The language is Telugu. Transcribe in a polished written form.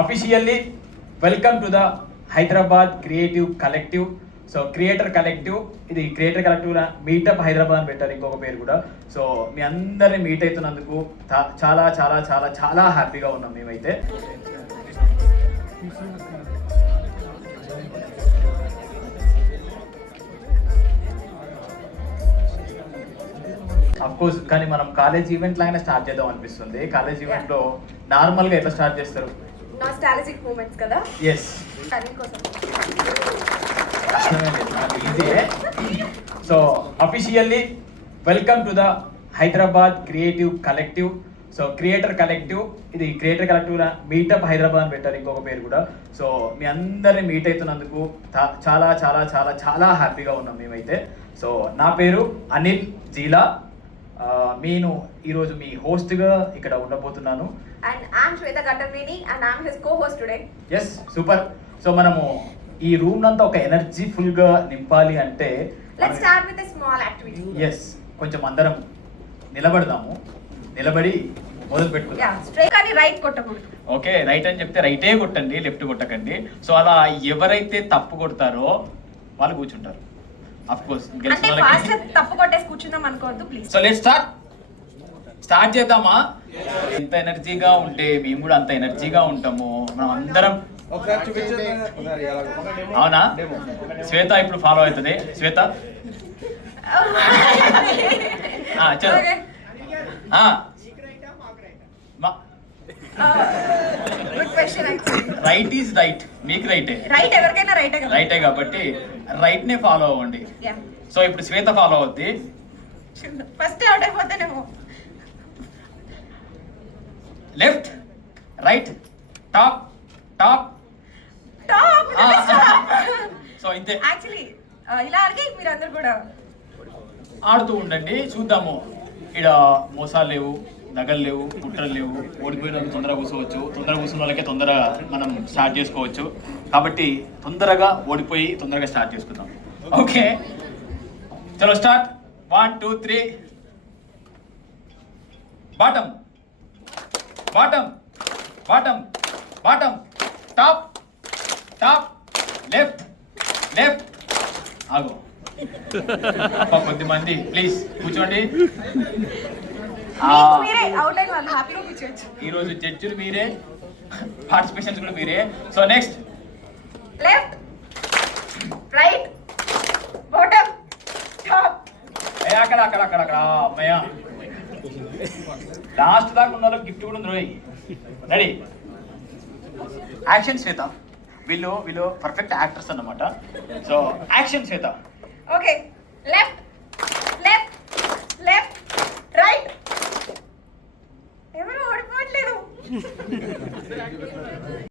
Officially welcome to the Hyderabad creative collective. So creator collective, ఇది క్రియేటర్ కలెక్టివ్ మీటప్ హైదరాబాద్ అని పెట్టారు ఇంకొక పేరు కూడా. సో మీ అందరినీ మీట్ అవుతున్నందుకు చాలా చాలా చాలా చాలా హ్యాపీగా ఉన్నాం మేమైతే. అఫ్కోర్స్ కానీ మనం కాలేజ్ ఈవెంట్ లాగానే స్టార్ట్ చేద్దాం అనిపిస్తుంది. కాలేజ్ ఈవెంట్ లో నార్మల్ గా ఎట్లా స్టార్ట్ చేస్తారు? నాస్టాలజిక్ మూమెంట్స్ కదా. yes ఈజీయే. So officially welcome to the Hyderabad creative collective. So creator collective, ఇది క్రియేటర్ కలెక్టివ్ మీటప్ హైదరాబాద్ అని పెట్టారు ఇంకొక పేరు కూడా. సో మీ అందరినీ మీట్ అవుతున్నందుకు చాలా చాలా చాలా చాలా హ్యాపీగా ఉన్నాం మేమైతే. సో నా పేరు అనిల్ జీలా, నేను ఈరోజు మీ హోస్ట్గా ఇక్కడ ఉండబోతున్నాను. And I'm Shweta Gattarneni and I'm his co-host today. yes super. So మనము ఈ రూమ్ నంతా ఒక ఎనర్జీ ఫుల్ గా నింపాలి అంటే let's start with a small activity. yes కొంచెం అందరం నిలబడదాము. నిలబడి మొదలు పెట్టుకుందాం. యా స్ట్రైట్ కానీ రైట్ కొట్టకూడదు. ఓకే, రైట్ అని చెప్తే రైటే కొట్టండి, లెఫ్ట్ కొట్టకండి. సో అలా ఎవరైతే తప్పు కొడతారో వాళ్ళు కూర్చుంటారు. ఆఫ్ కోర్స్ అంటే ఫాస్ట్ తప్పు కొట్టేసి కూర్చుందాం అనుకోవద్దు ప్లీజ్. సో లెట్స్ స్టార్ట్ చేద్దామా? ఎంత ఎనర్జీగా ఉంటే మేము కూడా అంత ఎనర్జీగా ఉంటాము మనం అందరం. అవునా? శ్వేత ఇప్పుడు ఫాలో అవుతుంది. శ్వేత చలో. రైట్ ఈజ్ రైట్, మీకు రైటే. రైట్ ఎవరికైనా రైటే కాబట్టి రైట్ నే ఫాలో అవ్వండి. సో ఇప్పుడు శ్వేత ఫాలో అవుద్ది. ఫస్ట్ అవుట్ అయిపోతేనేమో. Left right top top top. So ఇంతే. యాక్చువల్లీ ఇలా అడిగి మీరందరూ కూడా ఆడుతూ ఉండండి, చూద్దాము. ఇక్కడ మోసాలు లేవు, నగలు లేవు, కుట్రలు లేవు. ఓడిపోయిన వాళ్ళు తొందరగా కూర్చోవచ్చు, తొందరగా కూర్చున్న వాళ్ళకే తొందరగా మనం స్టార్ట్ చేసుకోవచ్చు. కాబట్టి తొందరగా ఓడిపోయి తొందరగా స్టార్ట్ చేసుకుందాం. ఓకే చలో start. 1 2 3. Bottom bottom bottom bottom top top left left. ఆగో కొద్దిమంది ప్లీజ్ కూర్చోండి. ఈరోజు జడ్జిలు మీరే, పార్టిసిపేషన్స్ కూడా మీరే. So next left right bottom top. అక్కడ అక్కడ అక్కడ అక్కడ అమ్మయ్య. లాస్ట్ దాకా ఉన్న వాళ్ళకి గిఫ్ట్ కూడా ఉంది రోయ్. Ready action Shweta. వీళ్ళు పర్ఫెక్ట్ యాక్టర్స్ అన్నమాట. So action Shweta. Okay left left left right. ఎవరు ఓడిపోవట్లేదు.